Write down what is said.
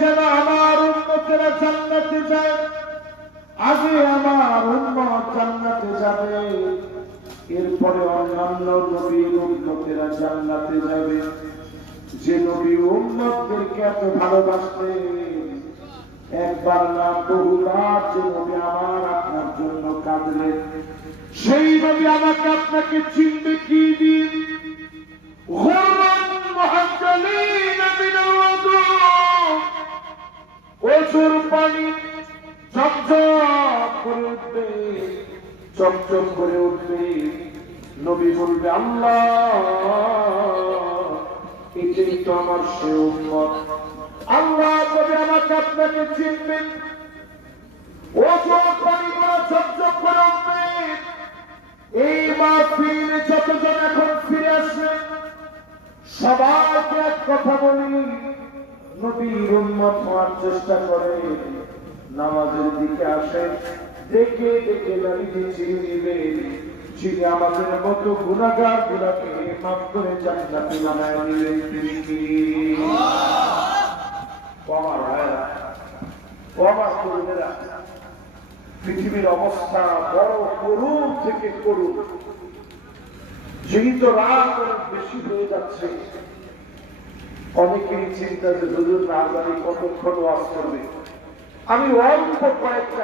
যেন আমার উম্মতেরা জান্নাতে যায়, আগে আমার উম্মত জান্নাতে যাবে, এরপরে অন্যান্য নবীর উম্মতেরা জান্নাতে যাবে। যে নবী উম্মতদেরকে এত ভালোবাসতেন, একবার না বহুবার যে নবী আমার আপনার জন্য কাঁদলেন, সেই নবী আমাকে আপনাকে চিনতে কি দিন? ওজোর পানি ঝকঝক করে উঠবে, চকচক করে উঠবে। নবী বলবে, আল্লাহ, এটাই তো আমার সে উম্মত। আল্লাহ কবে আমাকে আপনাকে চিনবেন? ওজোর পানি গুলো ঝকঝক করে উঠবে। এই মাহফিল যতজন এখন ফিরে আসবে, সবাইকে এক কথা বলি, নবীর উম্মত হওয়ার চেষ্টা করে, নামাজের দিকে আসেন, দেখে দেখে নবীজি চিনে নিবেন, যিনি আমাদের মতো গুনাহগার গুনাহকে মাফ করে জান্নাতি বানায় দিবেন তিনি কি? আমার ভাইরা, আমার কর্মীরা, পৃথিবীর অবস্থা বড় করুণ থেকে করুণ। যেহেতু রাত অনেক বেশি হয়ে যাচ্ছে, অনেকেরই চিন্তা যে হুজুর না জানি কতক্ষণ ওয়াজ করবে। আমি অল্প কয়েকটা